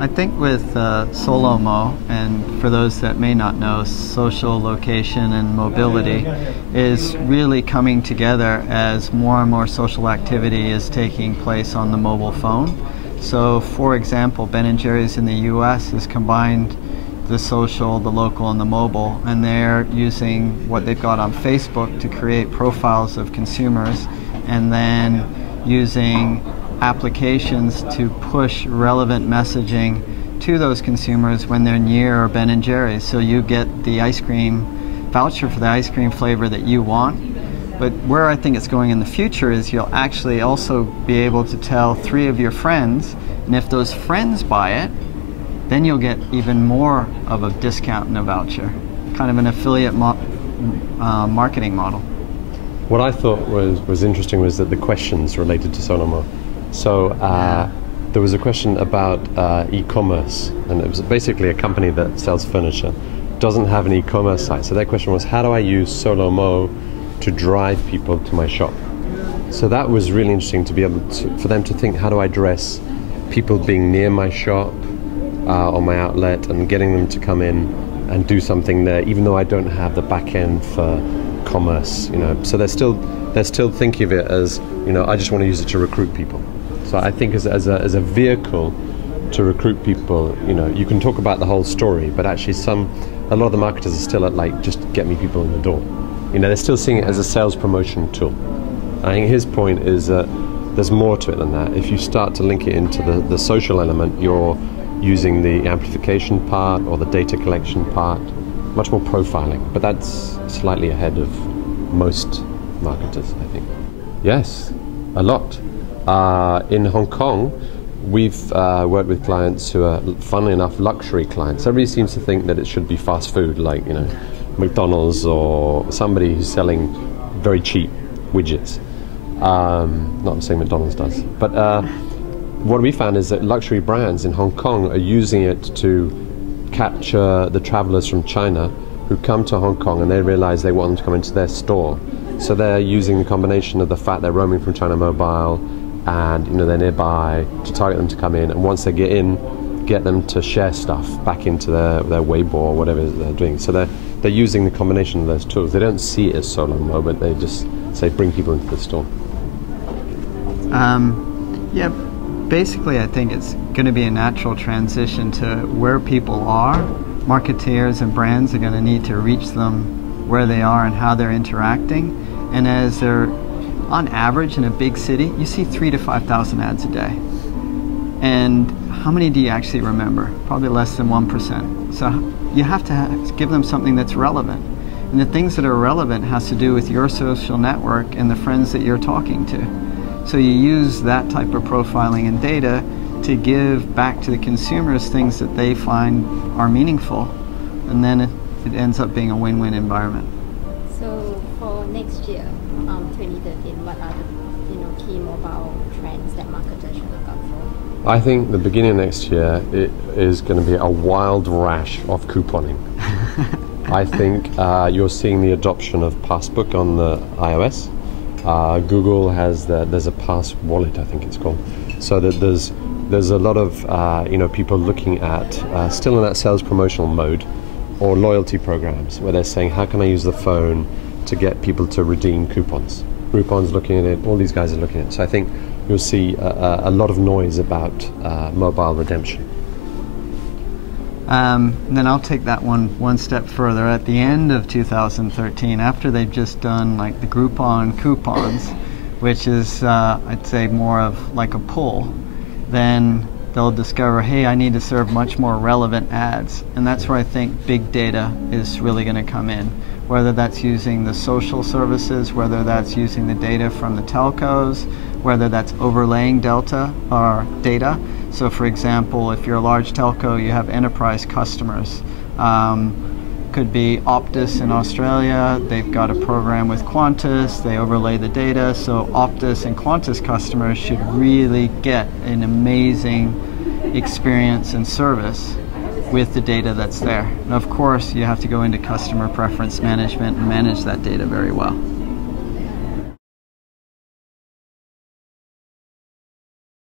I think with SoLoMo, and for those that may not know, social location and mobility is really coming together as more and more social activity is taking place on the mobile phone. So for example, Ben & Jerry's in the US has combined the social, the local, and the mobile, and they're using what they've got on Facebook to create profiles of consumers, and then using applications to push relevant messaging to those consumers when they're near Ben & Jerry's. So you get the ice cream voucher for the ice cream flavor that you want. But where I think it's going in the future is you'll actually also be able to tell 3 of your friends, and if those friends buy it, then you'll get even more of a discount and a voucher. Kind of an affiliate marketing model. What I thought was interesting was that the questions related to SoLoMo. So there was a question about e-commerce, and it was basically a company that sells furniture, doesn't have an e-commerce site. So their question was, how do I use SoLoMo to drive people to my shop? So that was really interesting to be able to, for them to think, how do I address people being near my shop or my outlet, and getting them to come in and do something there, even though I don't have the back end for commerce, you know. So they're still thinking of it as, you know, I just want to use it to recruit people. So I think as a vehicle to recruit people, you know, you can talk about the whole story, but actually a lot of the marketers are still at like, just get me people in the door. You know, they're still seeing it as a sales promotion tool. I think his point is that there's more to it than that. If you start to link it into the social element, you're using the amplification part or the data collection part, much more profiling, but that's slightly ahead of most marketers, I think. Yes, a lot. In Hong Kong, we've worked with clients who are, funnily enough, luxury clients. Everybody seems to think that it should be fast food, like, you know, McDonald's or somebody who's selling very cheap widgets. Not saying McDonald's does, but what we found is that luxury brands in Hong Kong are using it to capture the travelers from China who come to Hong Kong and they realize they want them to come into their store. So they're using the combination of the fact they're roaming from China Mobile and, you know, they're nearby to target them to come in, and once they get in, get them to share stuff back into their Weibo or whatever they're doing. So they're using the combination of those tools. They don't see it as SoLoMo, but they just say bring people into the store. Yeah, basically I think it's going to be a natural transition to where people are. Marketeers and brands are going to need to reach them where they are and how they're interacting. And as they're, on average in a big city, you see 3,000 to 5,000 ads a day. And how many do you actually remember? Probably less than 1%. So you have to give them something that's relevant. And the things that are relevant has to do with your social network and the friends that you're talking to. So you use that type of profiling and data to give back to the consumers things that they find are meaningful. And then it ends up being a win-win environment. So for next year, 2013, what are the key mobile trends that marketers should look out for? I think the beginning of next year it is going to be a wild rash of couponing. I think you're seeing the adoption of Passbook on the iOS. Google has there's a Pass Wallet, I think it's called. So that there's a lot of people looking at still in that sales promotional mode, or loyalty programs where they're saying, how can I use the phone to get people to redeem coupons? Groupon's looking at it, all these guys are looking at it. So I think you'll see a lot of noise about mobile redemption. Then I'll take that one step further. At the end of 2013, after they've just done like the Groupon coupons, which is I'd say more of like a pull, then they'll discover, hey, I need to serve much more relevant ads. And that's where I think big data is really going to come in. Whether that's using the social services, whether that's using the data from the telcos, whether that's overlaying data. So for example, if you're a large telco, you have enterprise customers. Could be Optus in Australia, they've got a program with Qantas, they overlay the data, so Optus and Qantas customers should really get an amazing experience and service with the data that's there. And of course, you have to go into customer preference management and manage that data very well.